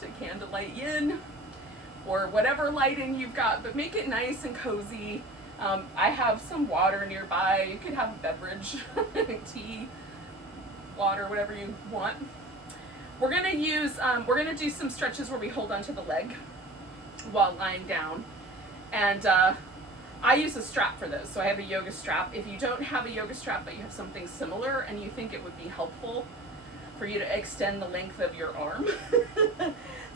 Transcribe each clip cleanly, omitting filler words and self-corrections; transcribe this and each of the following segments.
to Candlelight Yin or whatever lighting you've got, but make it nice and cozy. I have some water nearby. You could have a beverage, tea, water, whatever you want. We're gonna do some stretches where we hold onto the leg while lying down. And I use a strap for those. So I have a yoga strap. If you don't have a yoga strap, but you have something similar and you think it would be helpful for you to extend the length of your arm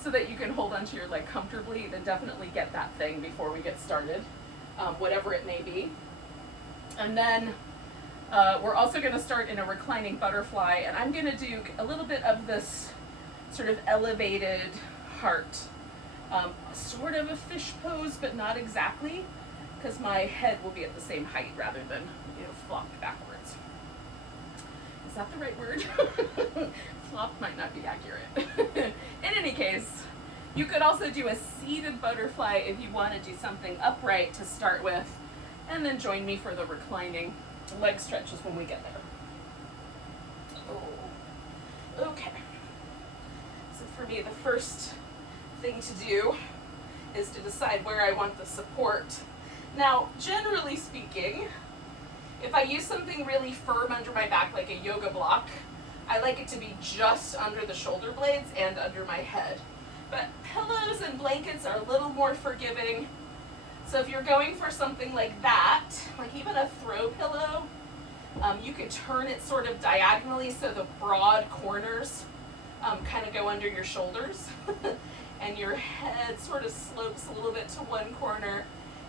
so that you can hold onto your leg comfortably, then definitely get that thing before we get started, whatever it may be. And then we're also going to start in a reclining butterfly, and I'm going to do a little bit of this sort of elevated heart, sort of a fish pose, but not exactly, because my head will be at the same height rather than, flop backwards. Is that the right word? Flop might not be accurate. In any case, you could also do a seated butterfly if you want to do something upright to start with, and then join me for the reclining leg stretches when we get there. Oh, okay. So for me, the first thing to do is to decide where I want the support. Now, generally speaking, if I use something really firm under my back, like a yoga block, I like it to be just under the shoulder blades and under my head. But pillows and blankets are a little more forgiving. So if you're going for something like that, like even a throw pillow, you could turn it sort of diagonally so the broad corners kind of go under your shoulders and your head sort of slopes a little bit to one corner,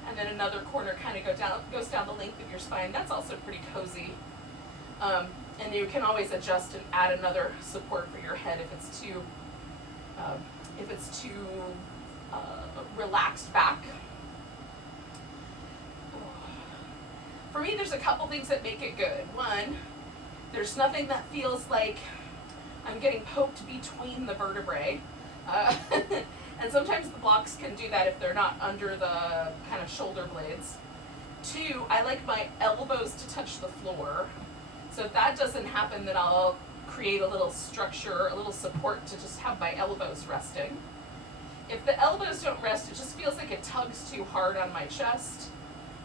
and then another corner kind of goes down the length of your spine. That's also pretty cozy. And you can always adjust and add another support for your head if it's too relaxed back. For me, there's a couple things that make it good. One, there's nothing that feels like I'm getting poked between the vertebrae. And sometimes the blocks can do that if they're not under the kind of shoulder blades. Two, I like my elbows to touch the floor. So if that doesn't happen, then I'll create a little structure, a little support to just have my elbows resting. If the elbows don't rest, it just feels like it tugs too hard on my chest.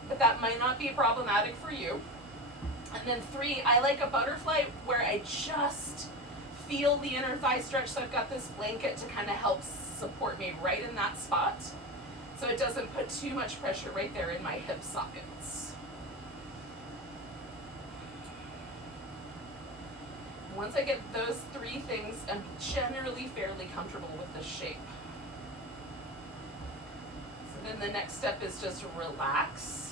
But that might not be problematic for you. And then three, I like a butterfly where I just feel the inner thigh stretch. So I've got this blanket to kind of help support me right in that spot, so it doesn't put too much pressure right there in my hip sockets. Once I get those three things, I'm generally fairly comfortable with this shape. So then the next step is just relax.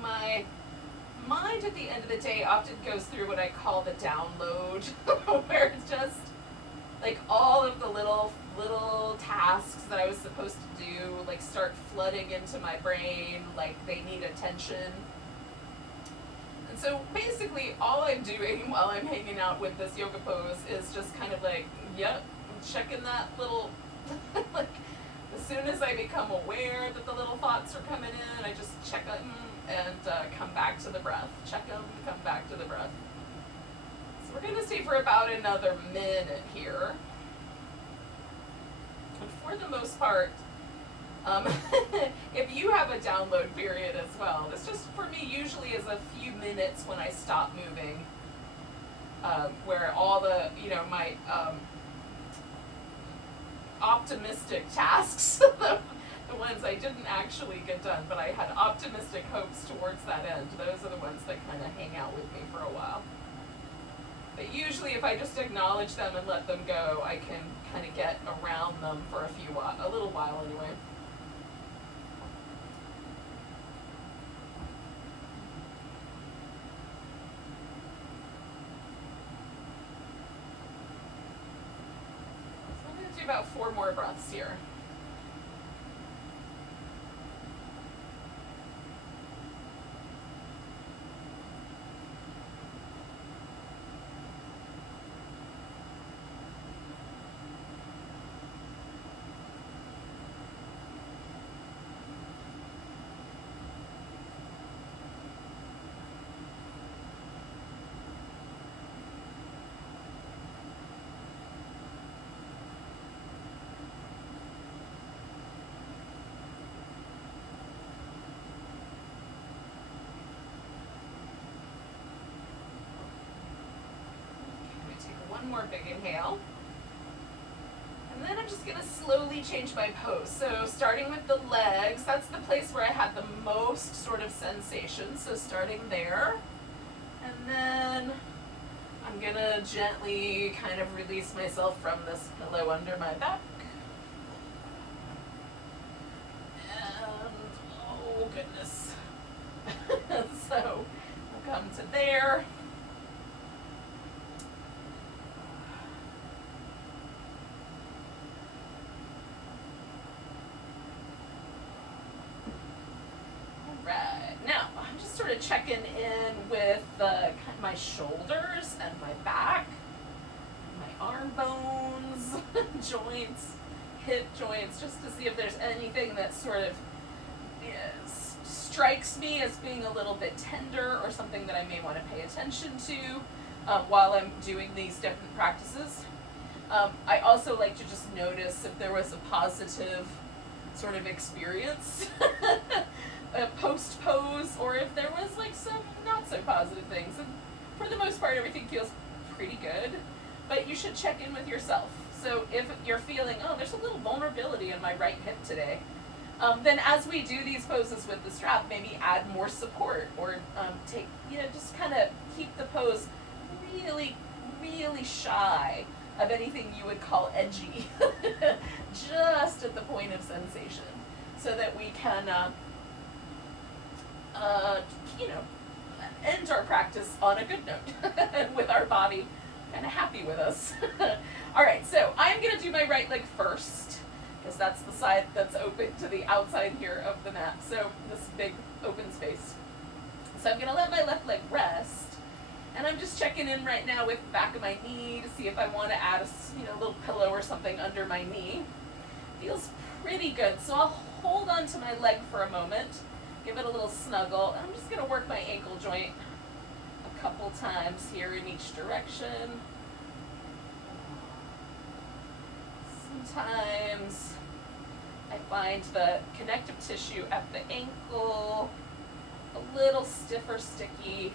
My mind at the end of the day often goes through what I call the download, where it's just like all of the little tasks that I was supposed to do, like start flooding into my brain, like they need attention. And so basically all I'm doing while I'm hanging out with this yoga pose is just kind of like, yep, I'm checking that little, like as soon as I become aware that the little thoughts are coming in, I just check them and come back to the breath. Check them, come back to the breath. So we're going to stay for about another minute here. And for the most part, if you have a download period as well, this just for me usually is a few minutes when I stop moving, where all the, my optimistic tasks, the ones I didn't actually get done, but I had optimistic hopes towards that end, those are the ones that kind of hang out with me for a while. But usually if I just acknowledge them and let them go, I can kind of get around them for a little while anyway. So I'm going to do about 4 more breaths here. One more big inhale. And then I'm just going to slowly change my pose. So starting with the legs, that's the place where I had the most sort of sensation. So starting there. And then I'm going to gently kind of release myself from this pillow under my back. And, oh goodness. So I'll come to there. Checking in with my shoulders and my back, my arm bones, joints, hip joints, just to see if there's anything that sort of strikes me as being a little bit tender or something that I may want to pay attention to while I'm doing these different practices. I also like to just notice if there was a positive sort of experience post-pose, or if there was like some not so positive things. And for the most part, everything feels pretty good, but you should check in with yourself. So if you're feeling, oh, there's a little vulnerability in my right hip today, then as we do these poses with the strap, maybe add more support, or take, just kind of keep the pose really, really shy of anything you would call edgy, just at the point of sensation, so that we can end our practice on a good note with our body kind of happy with us. All right, so I'm going to do my right leg first, because that's the side that's open to the outside here of the mat, so this big open space. So I'm going to let my left leg rest, and I'm just checking in right now with the back of my knee to see if I want to add a little pillow or something under my knee. Feels pretty good, so I'll hold on to my leg for a moment. Give it a little snuggle. I'm just going to work my ankle joint a couple times here in each direction. Sometimes I find the connective tissue at the ankle a little stiff or sticky.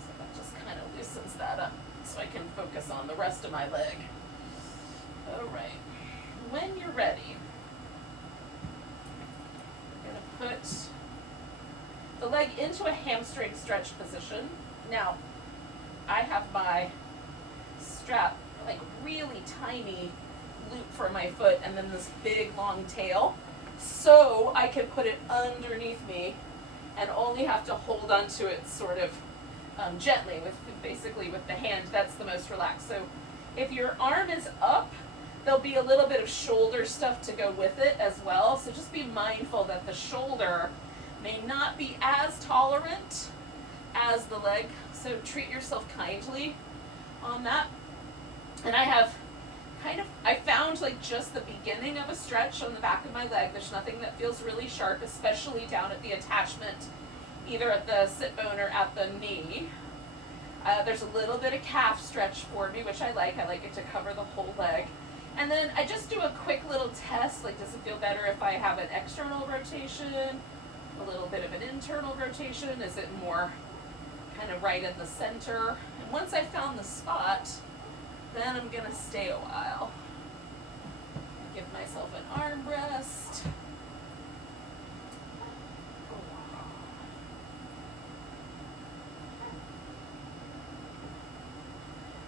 So that just kind of loosens that up so I can focus on the rest of my leg. All right. When you're ready, you're going to put the leg into a hamstring stretch position. Now, I have my strap, like really tiny loop for my foot, and then this big long tail, so I can put it underneath me and only have to hold onto it sort of gently with basically with the hand. That's the most relaxed. So if your arm is up, there'll be a little bit of shoulder stuff to go with it as well. So just be mindful that the shoulder may not be as tolerant as the leg. So treat yourself kindly on that. And I found like just the beginning of a stretch on the back of my leg. There's nothing that feels really sharp, especially down at the attachment, either at the sit bone or at the knee. There's a little bit of calf stretch for me, which I like. I like it to cover the whole leg. And then I just do a quick little test, like does it feel better if I have an external rotation, a little bit of an internal rotation? Is it more kind of right in the center? And once I found the spot, then I'm gonna stay a while. Give myself an arm rest.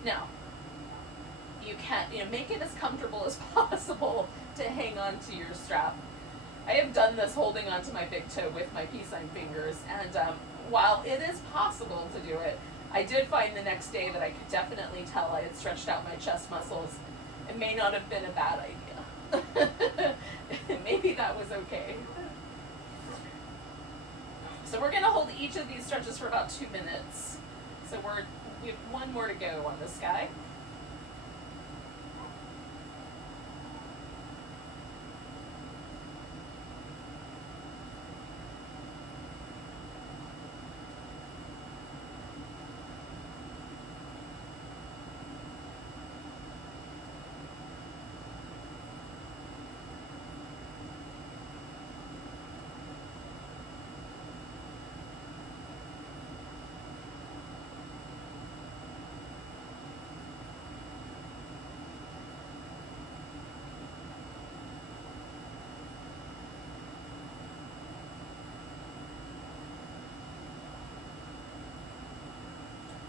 Now, you can, make it as comfortable as possible to hang on to your strap. I have done this holding onto my big toe with my peace sign fingers, and while it is possible to do it, I did find the next day that I could definitely tell I had stretched out my chest muscles. It may not have been a bad idea. Maybe that was okay. So we're going to hold each of these stretches for about 2 minutes. So we have one more to go on this guy.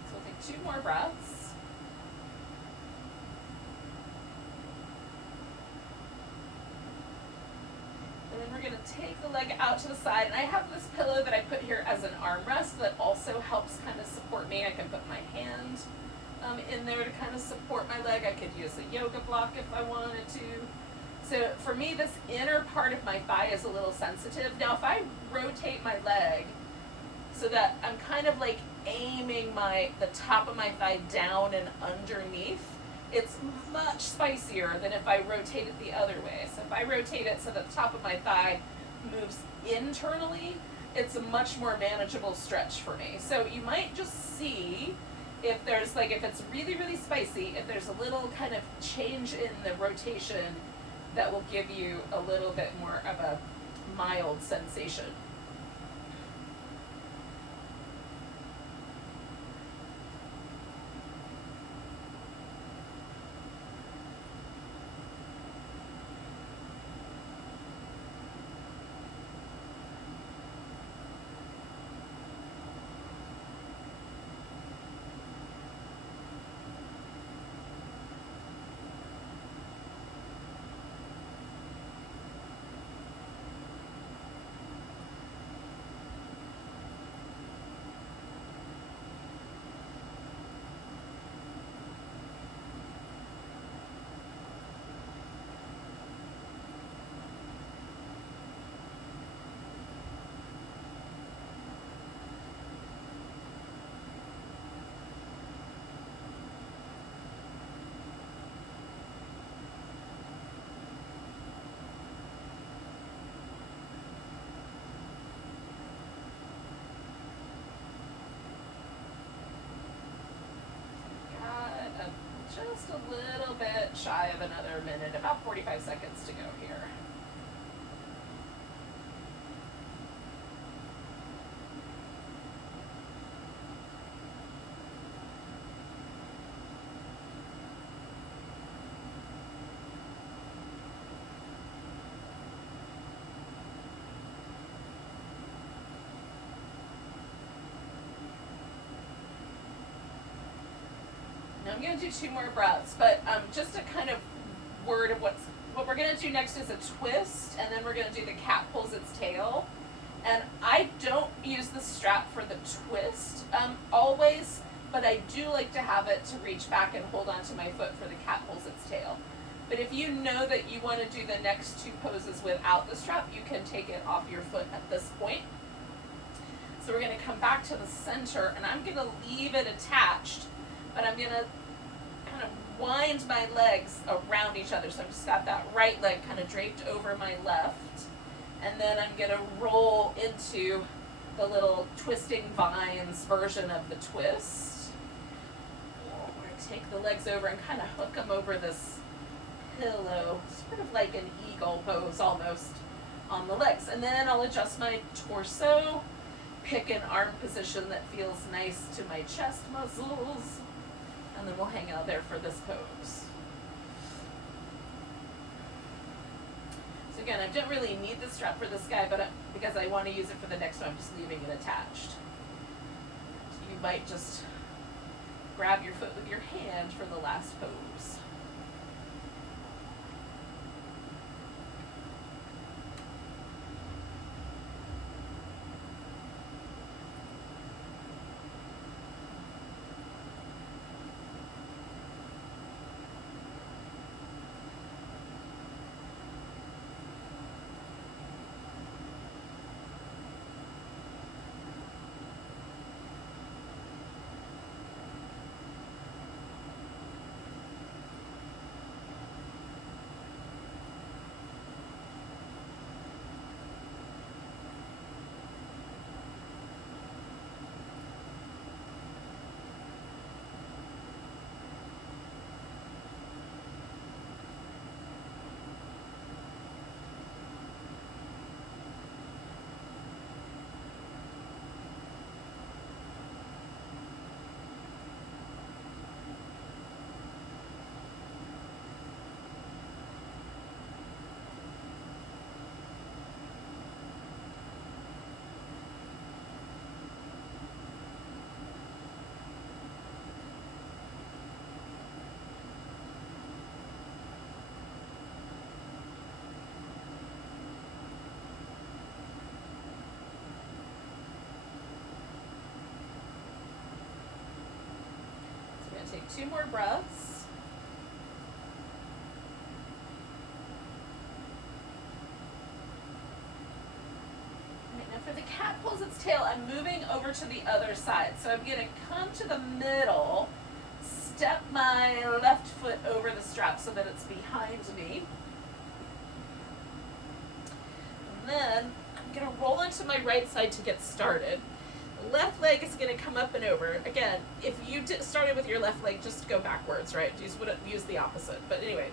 So we'll take 2 more breaths. And then we're going to take the leg out to the side. And I have this pillow that I put here as an armrest that also helps kind of support me. I can put my hand in there to kind of support my leg. I could use a yoga block if I wanted to. So for me, this inner part of my thigh is a little sensitive. Now, if I rotate my leg so that I'm kind of like aiming the top of my thigh down and underneath, it's much spicier than if I rotate it the other way. So if I rotate it so that the top of my thigh moves internally, it's a much more manageable stretch for me. So you might just see if there's if it's really, really spicy, if there's a little kind of change in the rotation that will give you a little bit more of a mild sensation. Just a little bit shy of another minute, about 45 seconds to go here. I'm going to do 2 more breaths, but just a kind of word of what we're going to do next is a twist, and then we're going to do the cat pulls its tail. And I don't use the strap for the twist always, but I do like to have it to reach back and hold onto my foot for the cat pulls its tail. But if you know that you want to do the next two poses without the strap, you can take it off your foot at this point. So we're going to come back to the center, and I'm going to leave it attached, but I'm going to kind of wind my legs around each other. So I've just got that right leg kind of draped over my left, and then I'm going to roll into the little twisting vines version of the twist. I'm going to take the legs over and kind of hook them over this pillow, sort of like an eagle pose almost on the legs. And then I'll adjust my torso, pick an arm position that feels nice to my chest muscles, and then we'll hang out there for this pose. So again, I don't really need the strap for this guy, but because I want to use it for the next one, I'm just leaving it attached. So you might just grab your foot with your hand for the last pose. Take 2 more breaths. Right, now for the cat pulls its tail, I'm moving over to the other side. So I'm going to come to the middle, step my left foot over the strap so that it's behind me. And then I'm going to roll into my right side to get started. Left leg is going to come up and over. Again, if you started with your left leg, just go backwards, right? Use the opposite. But anyway,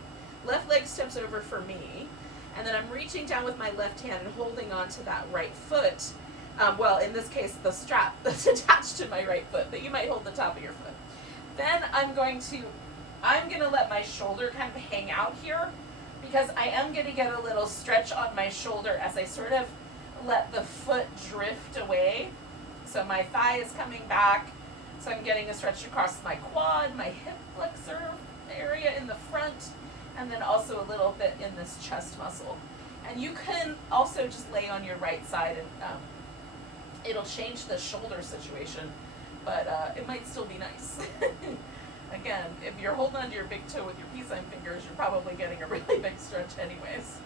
left leg steps over for me, and then I'm reaching down with my left hand and holding on to that right foot. Well, in this case, the strap that's attached to my right foot, but you might hold the top of your foot. Then I'm going to let my shoulder kind of hang out here, because I am going to get a little stretch on my shoulder as I sort of let the foot drift away. So my thigh is coming back, so I'm getting a stretch across my quad, my hip flexor area in the front, and then also a little bit in this chest muscle. And you can also just lay on your right side, and it'll change the shoulder situation, but it might still be nice. Again, if you're holding onto your big toe with your peace sign fingers, you're probably getting a really big stretch anyways.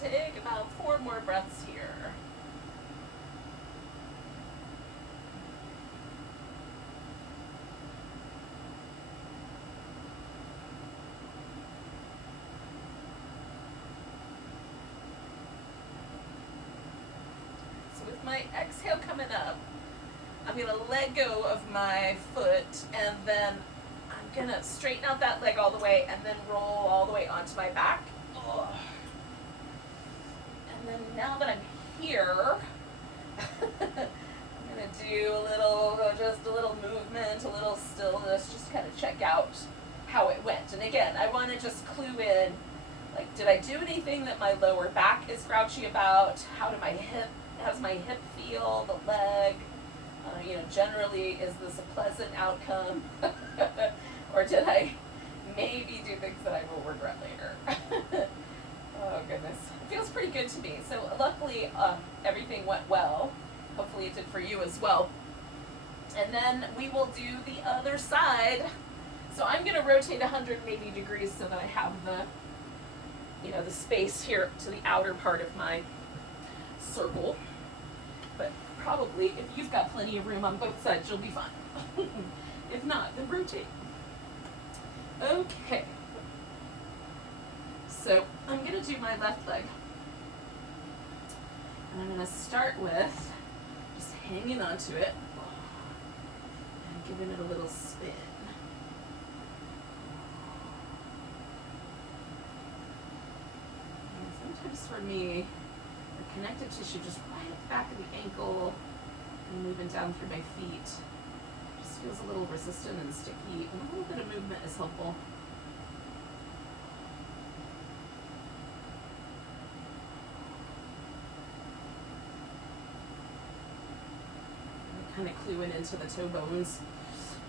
take about 4 more breaths here. So with my exhale coming up, I'm going to let go of my foot, and then I'm going to straighten out that leg all the way and then roll all the way onto my back. Ugh. And then now that I'm here, I'm going to do just a little movement, a little stillness, just kind of check out how it went. And again, I want to just clue in, like, did I do anything that my lower back is grouchy about? How's my hip feel, the leg? Generally, is this a pleasant outcome? Or did I maybe do things that I will regret later? Oh, goodness. It feels pretty good to me. So luckily, everything went well. Hopefully it did for you as well. And then we will do the other side. So I'm going to rotate 180 degrees so that I have the space here to the outer part of my circle. But probably, if you've got plenty of room on both sides, you'll be fine. If not, then rotate. Okay. So I'm going to do my left leg. And I'm going to start with just hanging onto it and giving it a little spin. And sometimes for me, the connective tissue just right at the back of the ankle and moving down through my feet just feels a little resistant and sticky. And a little bit of movement is helpful. Kind of cluing into the toe bones.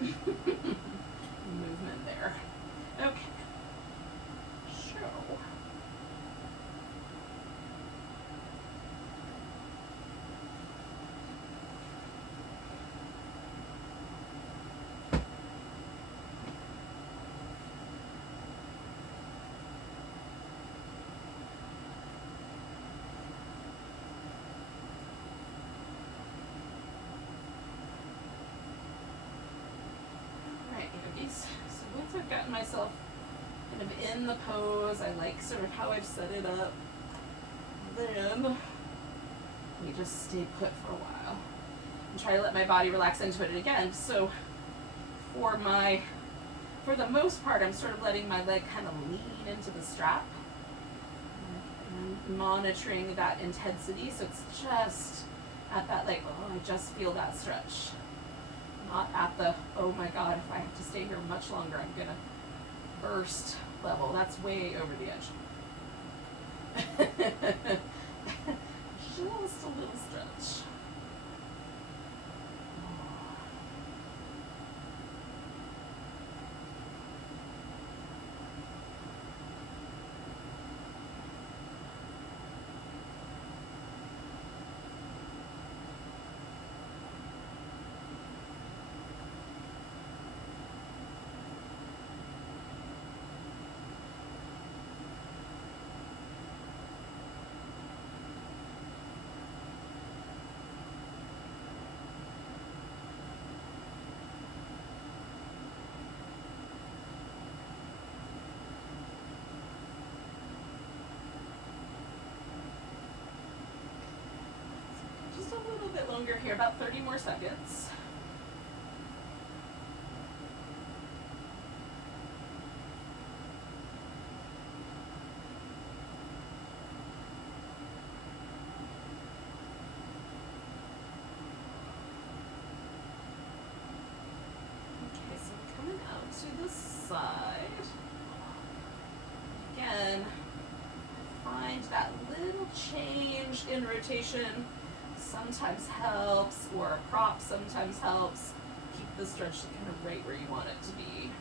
Movement there. Okay. So. So once I've gotten myself kind of in the pose, I like sort of how I've set it up, then we just stay put for a while and try to let my body relax into it again. So for the most part, I'm sort of letting my leg kind of lean into the strap and monitoring that intensity. So it's just at that, like, oh, I just feel that stretch. Not at the, oh my God, if I have to stay here much longer, I'm gonna burst level. That's way over the edge. Just a little stretch. Just a little bit longer here, about 30 more seconds. Okay, so coming out to the side. Again, find that little change in rotation sometimes helps, or a prop sometimes helps. Keep the stretch kind of right where you want it to be.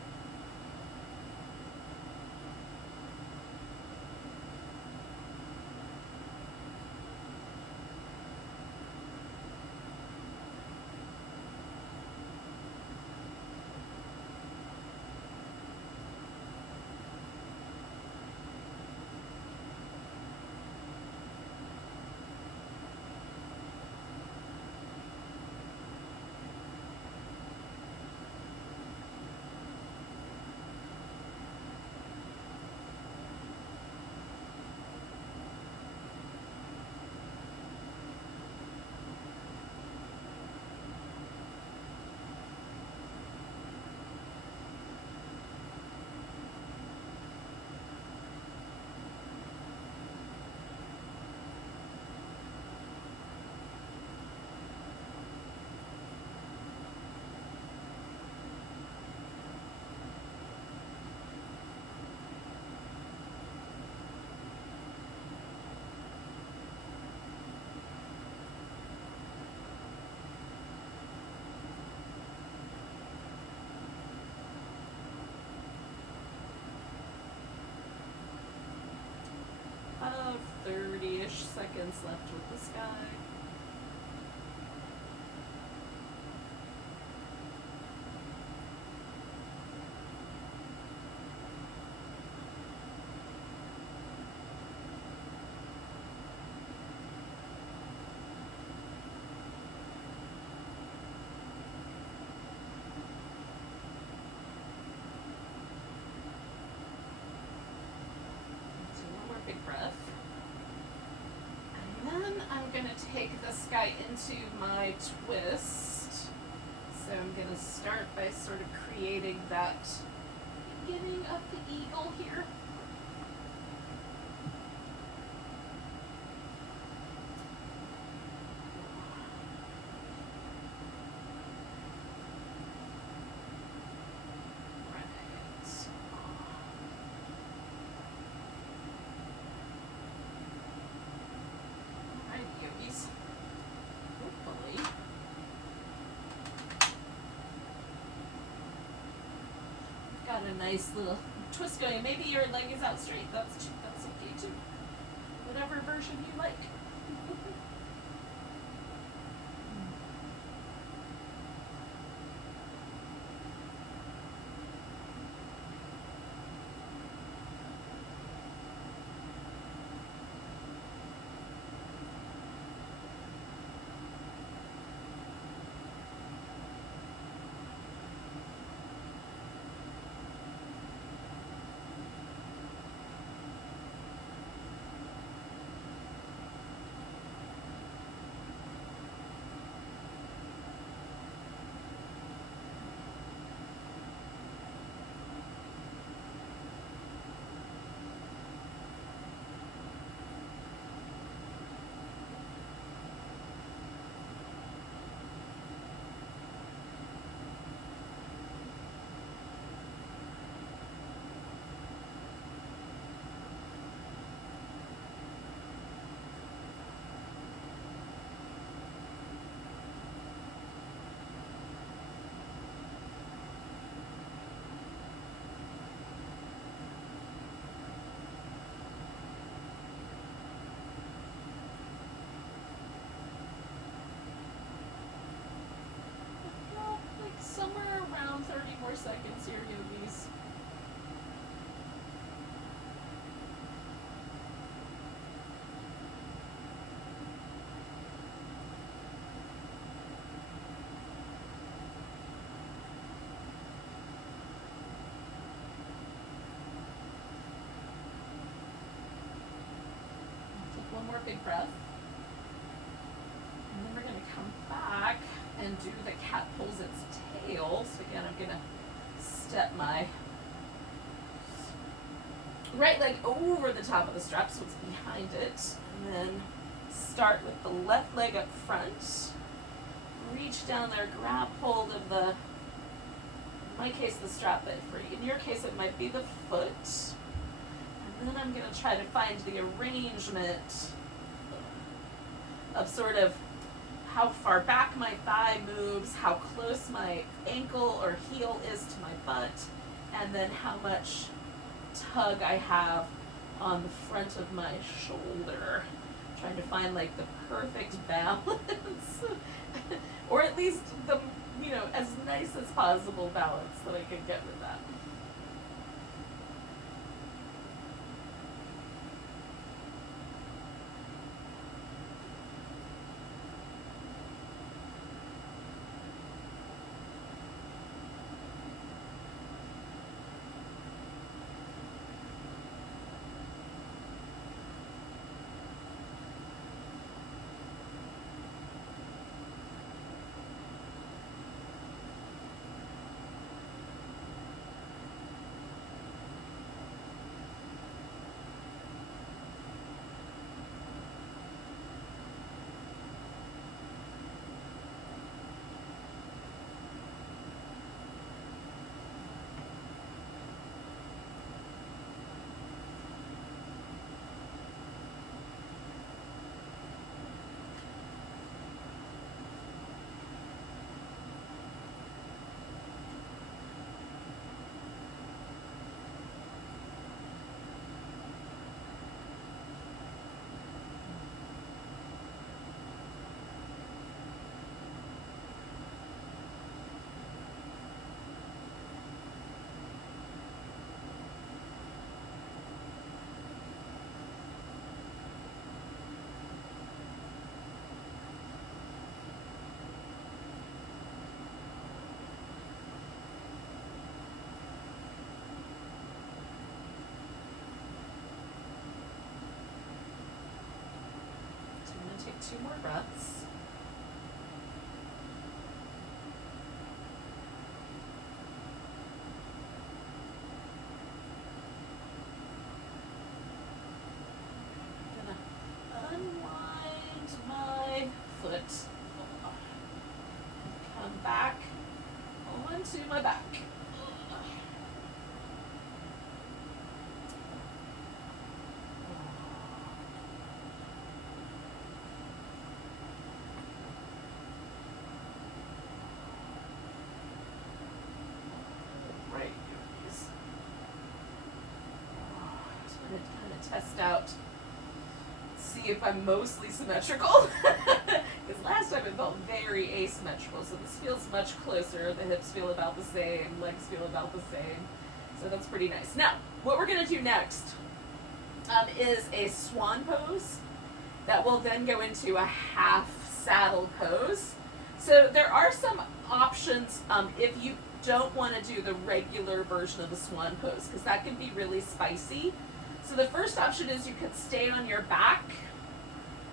30-ish seconds left with the sky. Big breath. And then I'm going to take this guy into my twist. So I'm going to start by sort of creating that beginning of the eagle here. Hopefully. Got a nice little twist going. Maybe your leg is out straight. That's okay too. Whatever version you like. Somewhere around 30 more seconds here, yogis. Take one more big breath. And then we're going to come back and do the cat pulls its tail. So again, I'm going to step my right leg over the top of the strap so it's behind it. And then start with the left leg up front. Reach down there, grab hold of the, in my case, the strap, but in your case, it might be the foot. And then I'm going to try to find the arrangement of sort of how far back my thigh moves, how close my ankle or heel is to my butt, and then how much tug I have on the front of my shoulder. Trying to find like the perfect balance, or at least the, as nice as possible balance that I can get with that. take 2 more breaths. Unwind my foot. Come back onto my back. Right, just want to kind of test out. See if I'm mostly symmetrical, because last time it felt very asymmetrical, so this feels much closer. The hips feel about the same, legs feel about the same, so that's pretty nice. Now, what we're going to do next is a swan pose that will then go into a half saddle pose. So there are some options if you don't want to do the regular version of the swan pose, because that can be really spicy. So the first option is you could stay on your back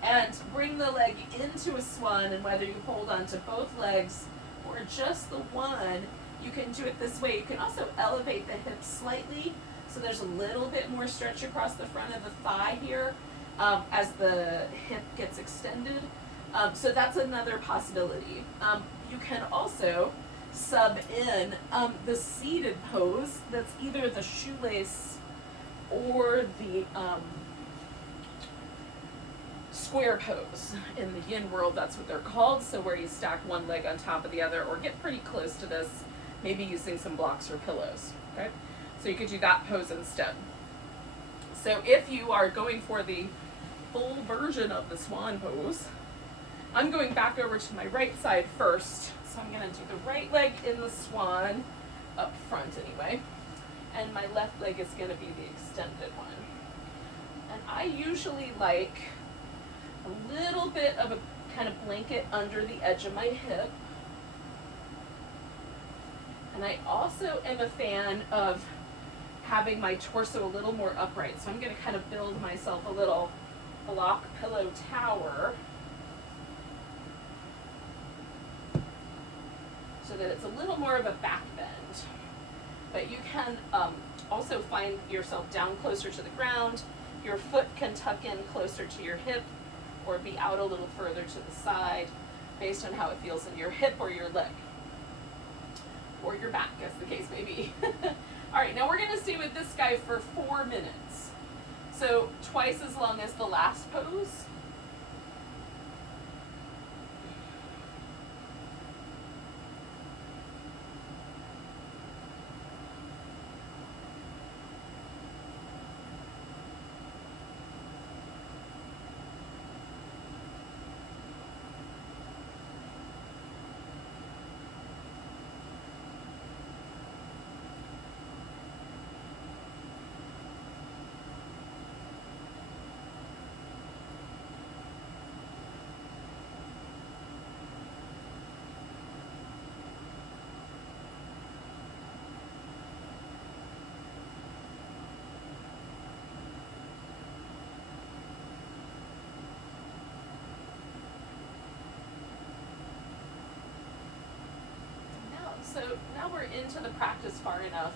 and bring the leg into a swan, and whether you hold on to both legs or just the one, you can do it this way. You can also elevate the hips slightly, so there's a little bit more stretch across the front of the thigh here as the hip gets extended. So that's another possibility. You can also sub in the seated pose that's either the shoelace or the square pose. In the yin world, that's what they're called. So where you stack one leg on top of the other, or get pretty close to this, maybe using some blocks or pillows. Okay, so you could do that pose instead. So if you are going for the full version of the swan pose, I'm going back over to my right side first. So I'm going to do the right leg in the swan, up front anyway, and my left leg is going to be the extended one. And I usually like a little bit of a kind of blanket under the edge of my hip. And I also am a fan of having my torso a little more upright. So I'm going to kind of build myself a little block pillow tower so that it's a little more of a back bend. But you can also find yourself down closer to the ground. Your foot can tuck in closer to your hip or be out a little further to the side based on how it feels in your hip or your leg. Or your back, as the case may be. All right, now we're going to stay with this guy for 4 minutes. So twice as long as the last pose. So now we're into the practice far enough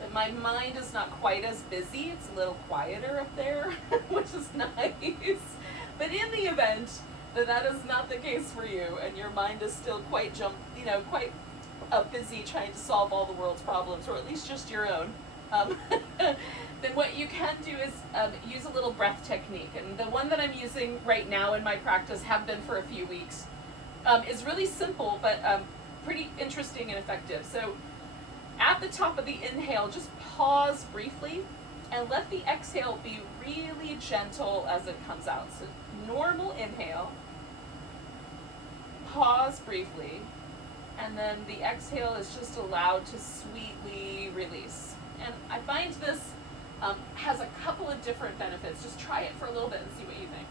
that my mind is not quite as busy. It's a little quieter up there, which is nice. But in the event that that is not the case for you, and your mind is still quite busy trying to solve all the world's problems, or at least just your own, then what you can do is use a little breath technique. And the one that I'm using right now in my practice, have been for a few weeks, is really simple, but pretty interesting and effective. So at the top of the inhale, just pause briefly and let the exhale be really gentle as it comes out. So normal inhale, pause briefly, and then the exhale is just allowed to sweetly release. And I find this has a couple of different benefits. Just try it for a little bit and see what you think.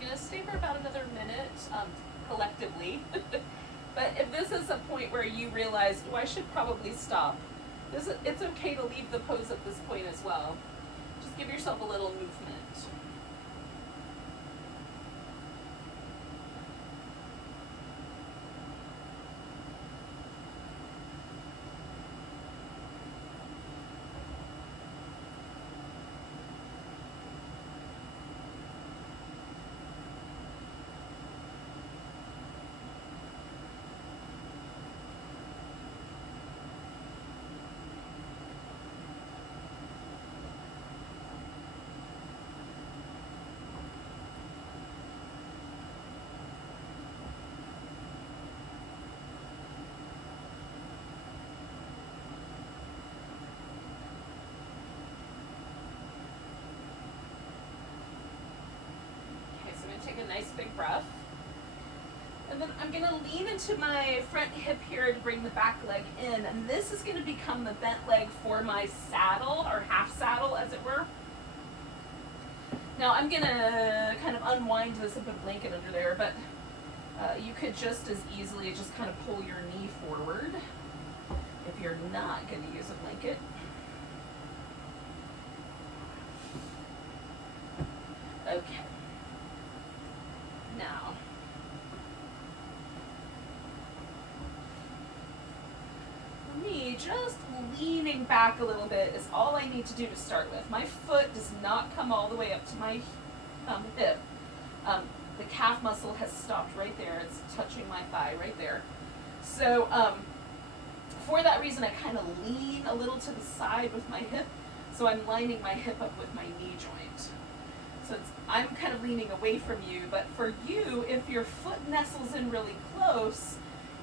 we're gonna stay for about another minute, collectively. But if this is a point where you realize, oh, I should probably stop, it's okay to leave the pose at this point as well. Just give yourself a little movement. Take a nice big breath. And then I'm going to lean into my front hip here to bring the back leg in. And this is going to become the bent leg for my saddle, or half saddle as it were. Now I'm going to kind of unwind this and put a blanket under there, but you could just as easily just kind of pull your knee forward if you're not going to use a blanket. Okay. Now, for me, just leaning back a little bit is all I need to do to start with. My foot does not come all the way up to my hip. The calf muscle has stopped right there. It's touching my thigh right there. So for that reason, I kind of lean a little to the side with my hip. So I'm lining my hip up with my knee joint. So I'm kind of leaning away from you, but for you, if your foot nestles in really close,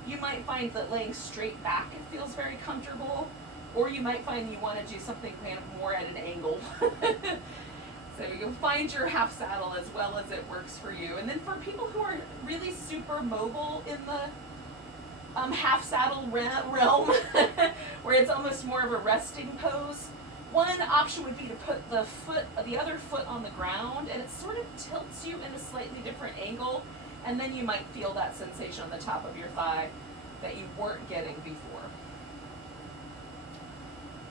you might find that laying straight back it feels very comfortable, or you might find you want to do something kind of more at an angle. So you'll find your half saddle as well as it works for you. And then for people who are really super mobile in the half saddle realm, where it's almost more of a resting pose, one option would be to put the other foot on the ground, and it sort of tilts you in a slightly different angle, and then you might feel that sensation on the top of your thigh that you weren't getting before.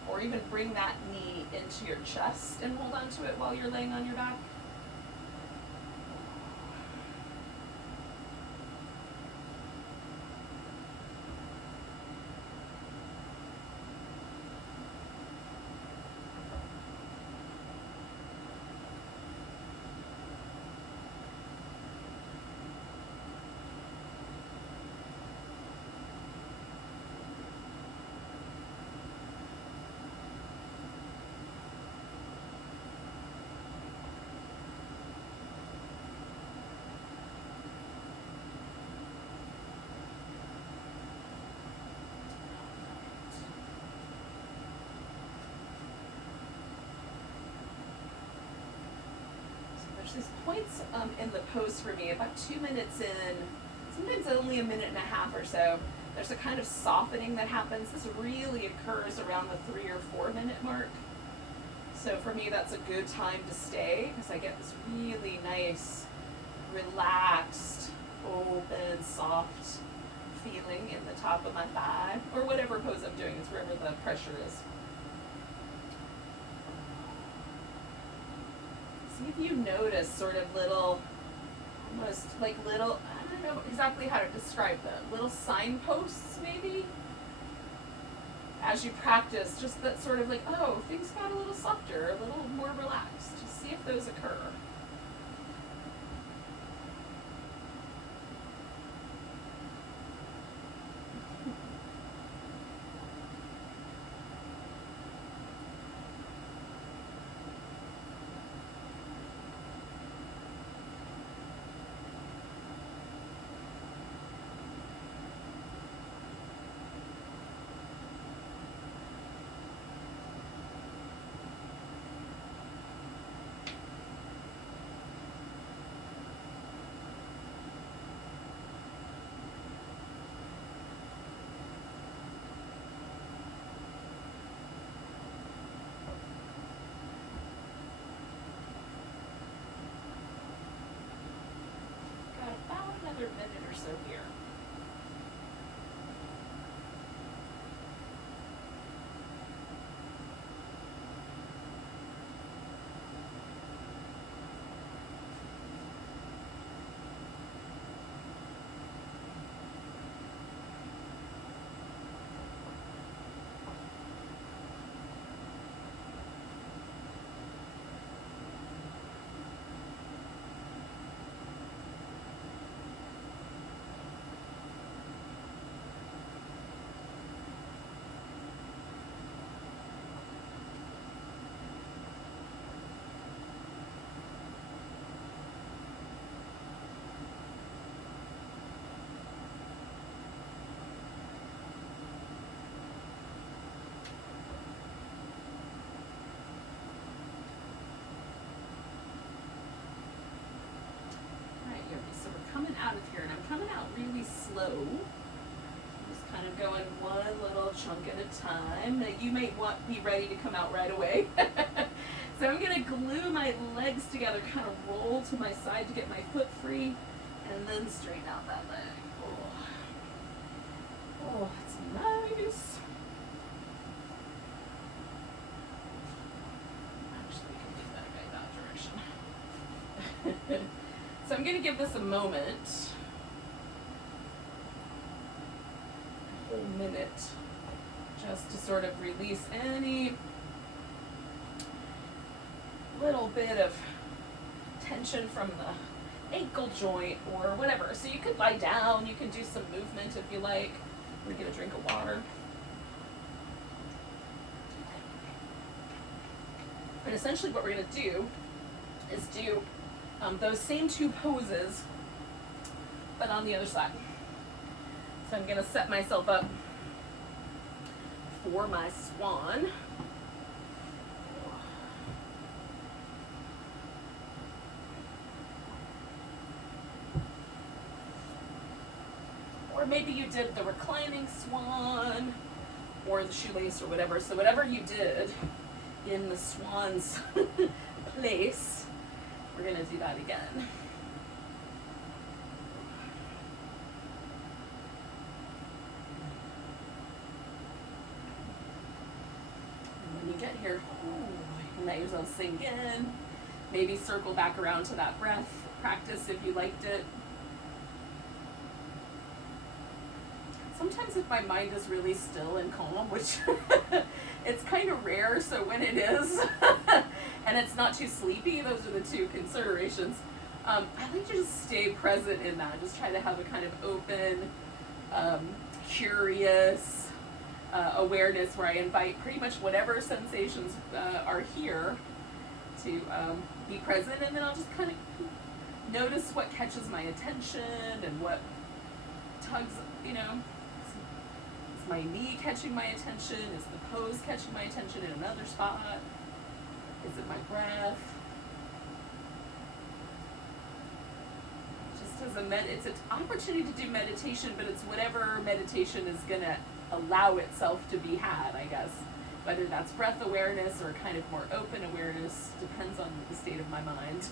Or even bring that knee into your chest and hold on to it while you're laying on your back. These points in the pose for me, about 2 minutes in, sometimes only a minute and a half or so, there's a kind of softening that happens. This really occurs around the 3 or 4 minute mark. So for me, that's a good time to stay, because I get this really nice, relaxed, open, soft feeling in the top of my thigh, or whatever pose I'm doing, it's wherever the pressure is. See if you notice sort of little, almost like little, I don't know exactly how to describe them, little signposts maybe? As you practice, just that sort of like, oh, things got a little softer, a little more relaxed. Just see if those occur. slow. Just kind of going one little chunk at a time. Now you may be ready to come out right away. So I'm gonna glue my legs together, kind of roll to my side to get my foot free, and then straighten out that leg. Oh, it's nice. Actually, we can do that direction. So I'm going to give this a moment. A whole minute. Just to sort of release any little bit of tension from the ankle joint or whatever. So you could lie down, you can do some movement if you like. I'm gonna get a drink of water. And essentially what we're gonna do is do those same two poses, but on the other side. So I'm gonna set myself up for my swan. Or maybe you did the reclining swan or the shoelace or whatever. So whatever you did in the swan's place, we're going to do that again. And when you get here, you can let yourself sink in. Maybe circle back around to that breath. Practice if you liked it. Sometimes if my mind is really still and calm, which it's kind of rare, so when it is, and it's not too sleepy, those are the two considerations. I like to just stay present in that, just try to have a kind of open, curious awareness where I invite pretty much whatever sensations are here to be present, and then I'll just kind of notice what catches my attention and what tugs, you know. Is my knee catching my attention? Is the pose catching my attention in another spot? Is it my breath? Just as it's an opportunity to do meditation, but it's whatever meditation is gonna allow itself to be had, I guess. Whether that's breath awareness or kind of more open awareness, depends on the state of my mind.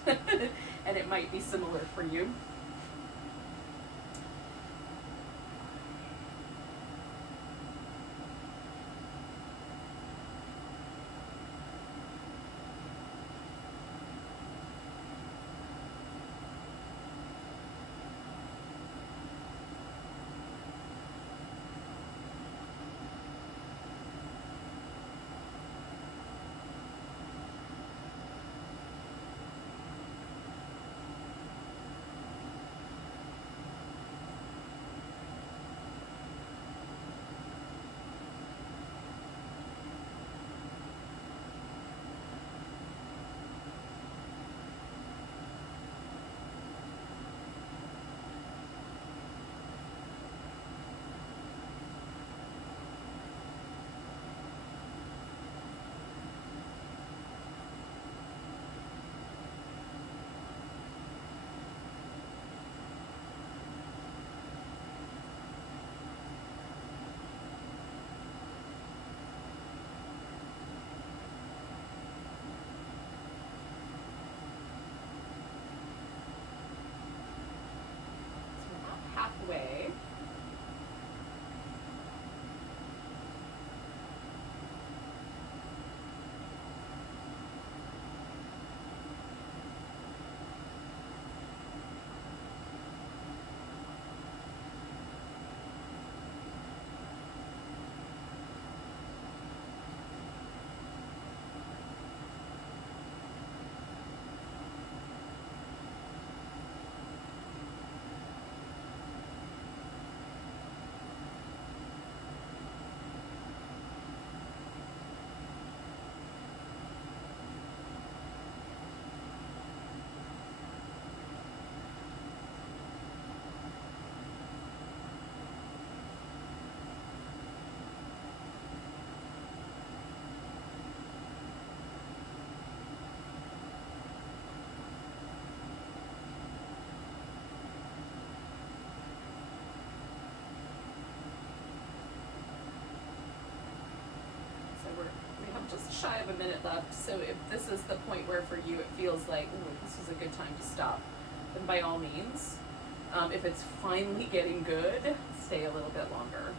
And it might be similar for you. just shy of a minute left. So if this is the point where for you it feels like, ooh, this is a good time to stop, then by all means. If it's finally getting good, stay a little bit longer.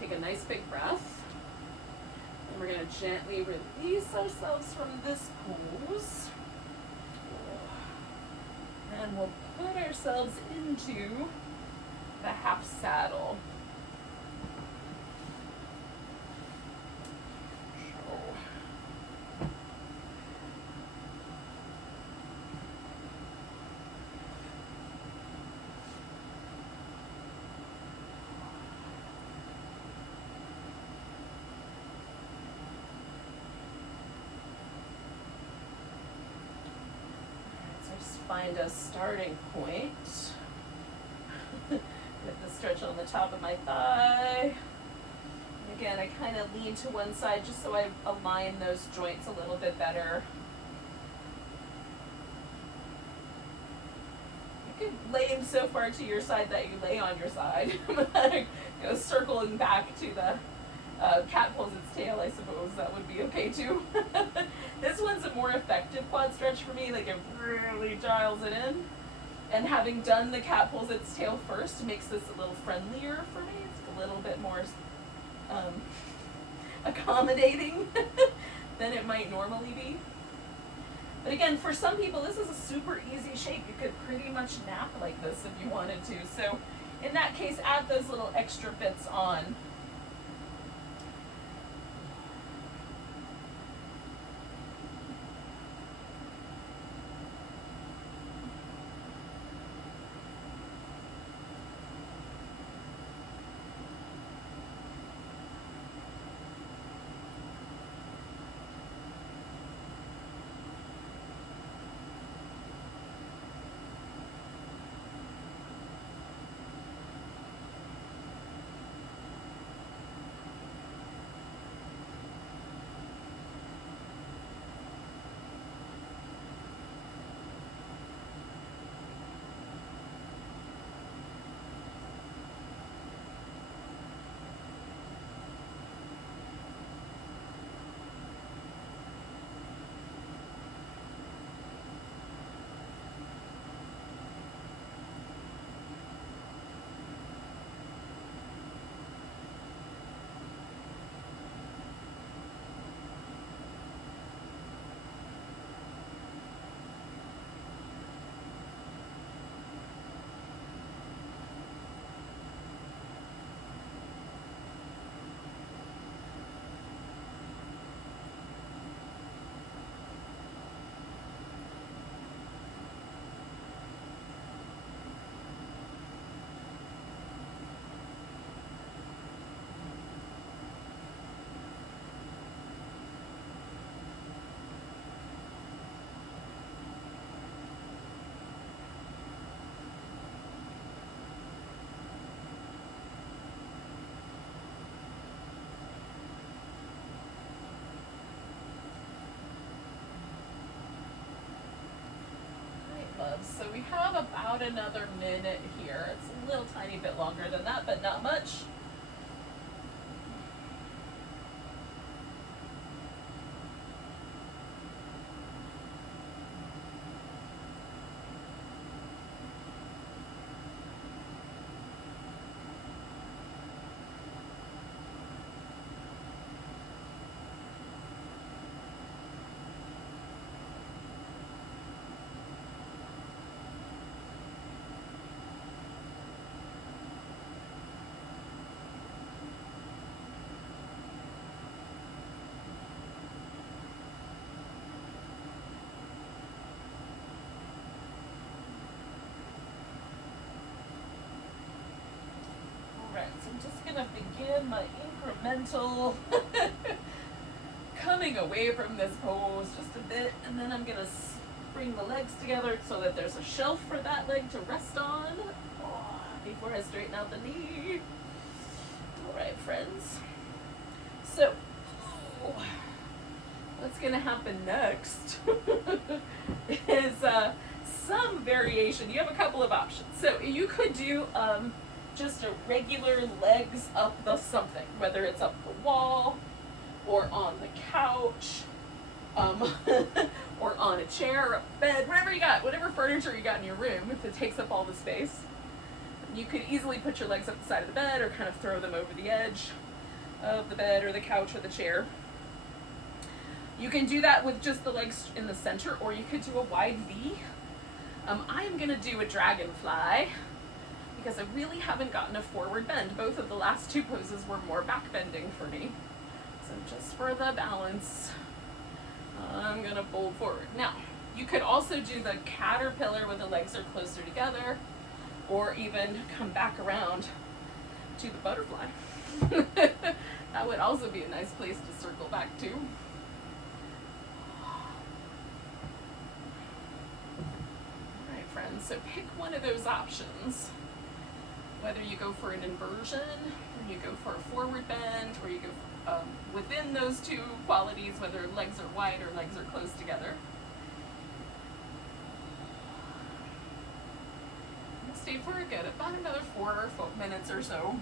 Take a nice big breath, and we're going to gently release ourselves from this pose, and we'll put ourselves into the half saddle. Find a starting point. Get the stretch on the top of my thigh. And again, I kind of lean to one side just so I align those joints a little bit better. You can lay so far to your side that you lay on your side. Go circling back to the cat pulls its tail, I suppose. That would be okay too. This one's a more effective quad stretch for me. Like, it really dials it in. And having done the cat pulls its tail first makes this a little friendlier for me. It's a little bit more accommodating than it might normally be. But again, for some people, this is a super easy shape. You could pretty much nap like this if you wanted to. So in that case, add those little extra bits on. So we have about another minute here. It's a little tiny bit longer than that, but not much. I'm just gonna begin my incremental coming away from this pose just a bit, and then I'm gonna bring the legs together so that there's a shelf for that leg to rest on before I straighten out the knee. All right, friends. So, what's gonna happen next is some variation. You have a couple of options. So you could do just a regular legs up the something, whether it's up the wall or on the couch, or on a chair, or a bed, whatever you got, whatever furniture you got in your room, if it takes up all the space. You could easily put your legs up the side of the bed or kind of throw them over the edge of the bed or the couch or the chair. You can do that with just the legs in the center, or you could do a wide V. I am going to do a dragonfly because I really haven't gotten a forward bend. Both of the last two poses were more back bending for me. So just for the balance, I'm going to fold forward. Now, you could also do the caterpillar when the legs are closer together, or even come back around to the butterfly. That would also be a nice place to circle back to. Alright, friends, so pick one of those options. Whether you go for an inversion, or you go for a forward bend, or you go within those two qualities, whether legs are wide or legs are close together. Stay for a good, about another 4 minutes or so.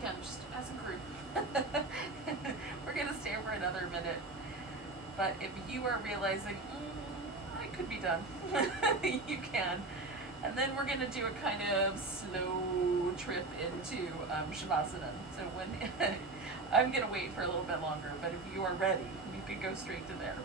Again, just as a group. We're going to stay for another minute. But if you are realizing, I it could be done. You can. And then we're going to do a kind of slow trip into Shavasana. So when I'm going to wait for a little bit longer, but if you are ready, you could go straight to there.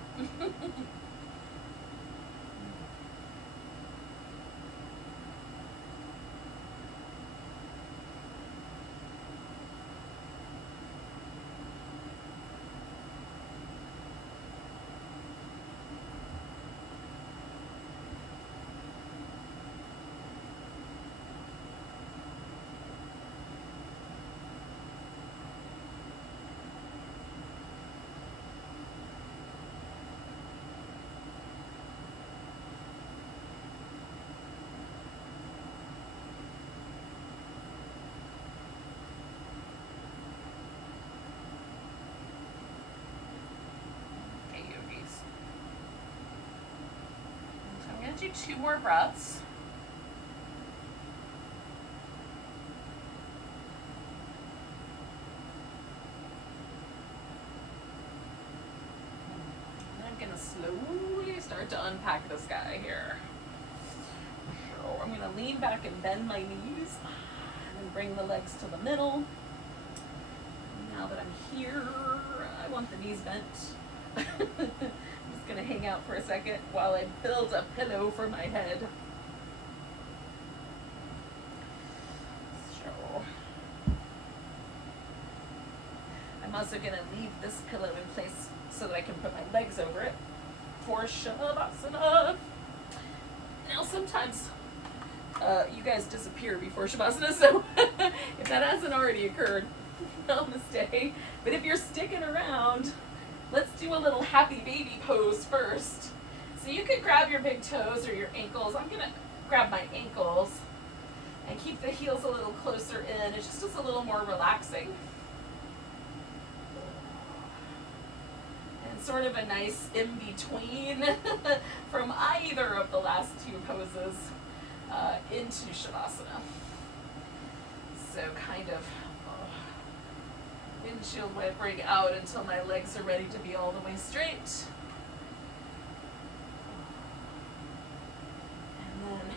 I'm going to do 2 more breaths. And I'm going to slowly start to unpack this guy here. So I'm going to lean back and bend my knees, and then bring the legs to the middle. Now that I'm here, I want the knees bent. I'm just going to hang out for a second while I build a pillow for my head. So I'm also going to leave this pillow in place so that I can put my legs over it for Shavasana. Now sometimes you guys disappear before Shavasana, so if that hasn't already occurred, Namaste. But if you're sticking around, let's do a little happy baby pose first. So you could grab your big toes or your ankles. I'm going to grab my ankles and keep the heels a little closer in. It's just a little more relaxing. And sort of a nice in-between from either of the last 2 poses into Shavasana. So kind of windshield wipering out until my legs are ready to be all the way straight. And then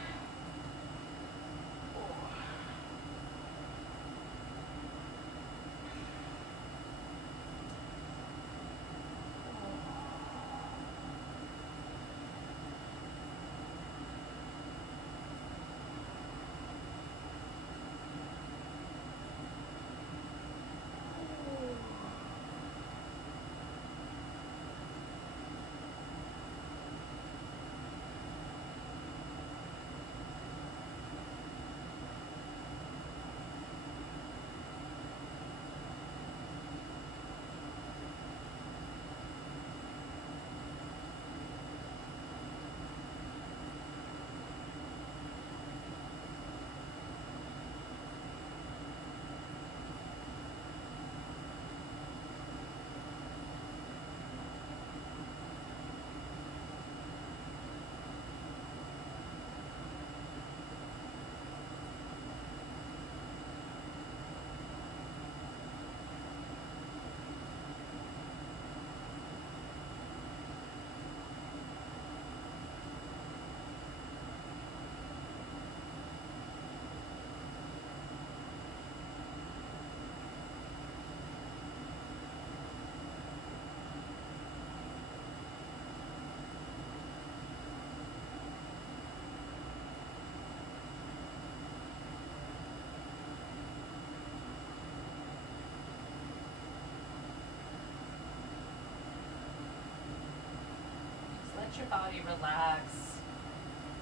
let your body relax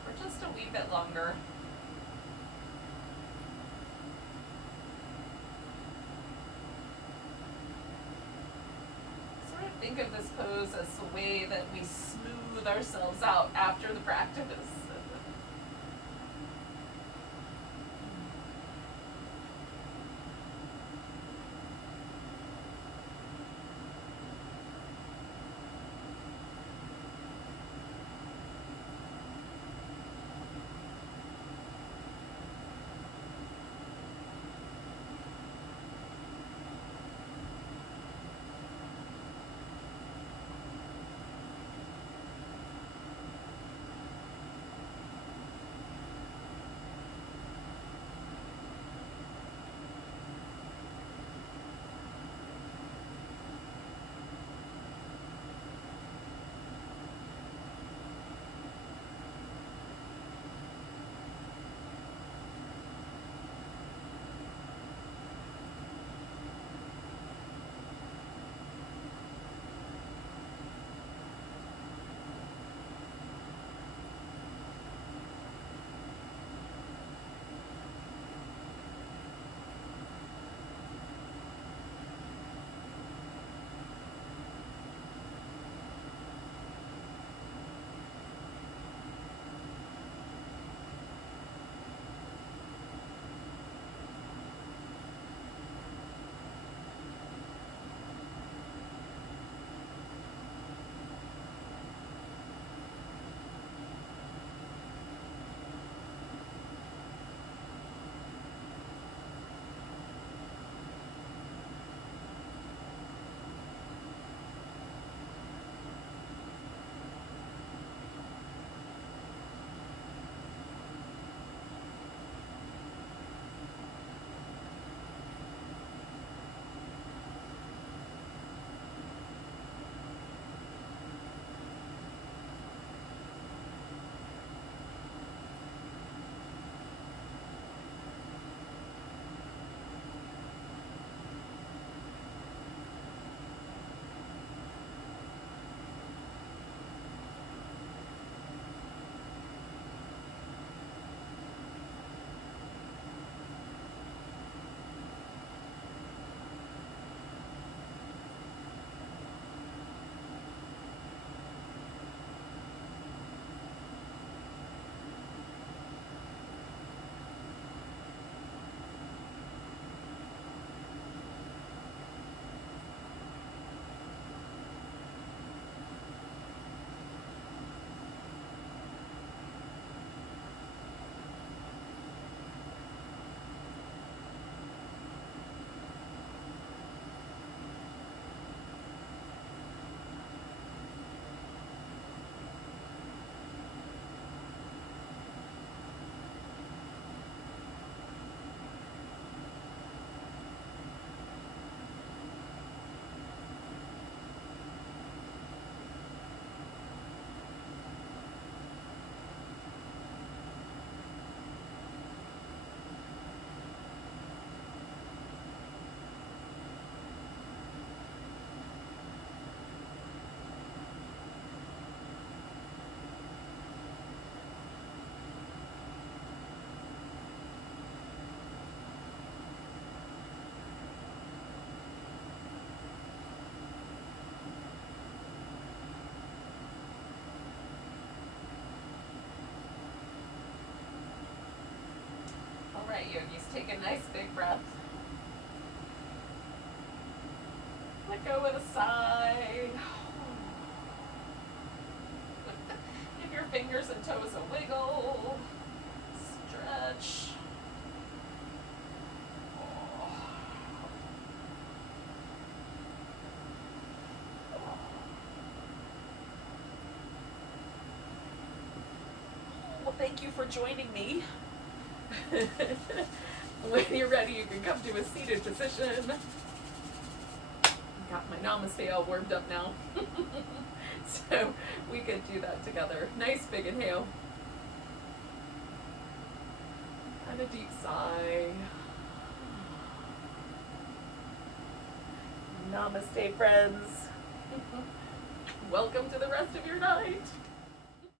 for just a wee bit longer. Sort of think of this pose as a way that we smooth ourselves out after the practice. Alright, yogis, take a nice big breath. Let go with a sigh. Give your fingers and toes a wiggle. Stretch. Well, thank you for joining me. When you're ready, you can come to a seated position. Got my Namaste all warmed up now. So we could do that together. Nice big inhale. And a deep sigh. Namaste, friends. Welcome to the rest of your night.